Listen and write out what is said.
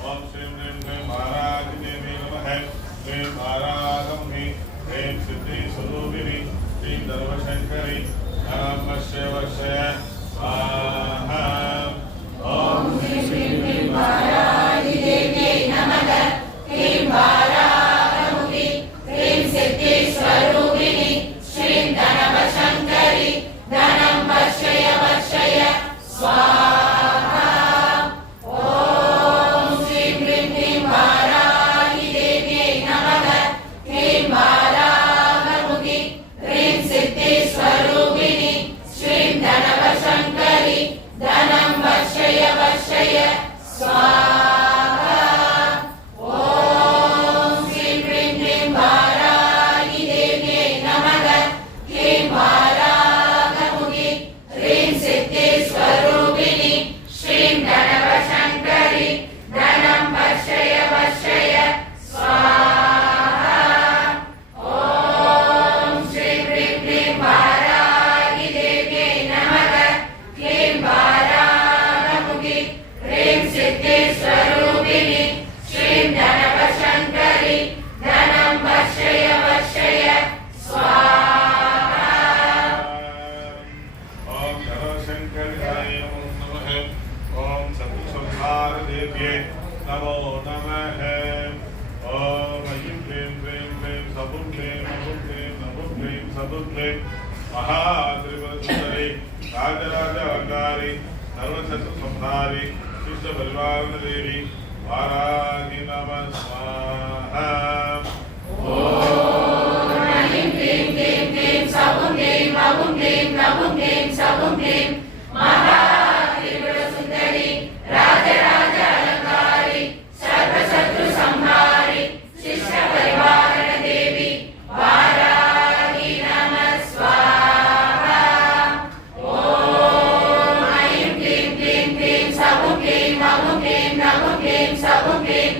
ओम श्रीं ह्रीं क्लीं महाराज देवी नमः क्लीं महारागम्हि क्लीं सिद्धि स्वरूपिणि क्लीं धर्मशंकरि नमः वर्षय स्वाहा। ओम श्रीं ह्रीं महाराज देवी नमः क्लीं महारागम्हि क्लीं सिद्धि स्वरूपिणि श्रीं धर्मशंकरि धनं वर्षय वर्षय स्वाहा। नमो नमः। ओम ऐं क्लीं क्लीं क्लीं सबुं क्लीं नमुं क्लीं नमुं क्लीं सबुं क्लीं महात्रिपुरसुन्दरी राजराजाकारी सर्वशत्रुसंहारी शिष्टपरिवारदेवी वाराहि नमः स्वाहा। ओम ऐं क्लीं क्लीं क्लीं सबुं क्लीं नमुं क्लीं नमुं क्लीं सबुं क्लीं महात्रिपुरसुन्दरी राजराजाकारी सर्वशत्रुसंहारी शिष्टपरिवारदेवी वाराहि नमः स्वाहा। ओम ऐं क्लीं क्लीं क्लीं सबुं क्लीं नमुं क्लीं नमुं क्लीं सबुं क्लीं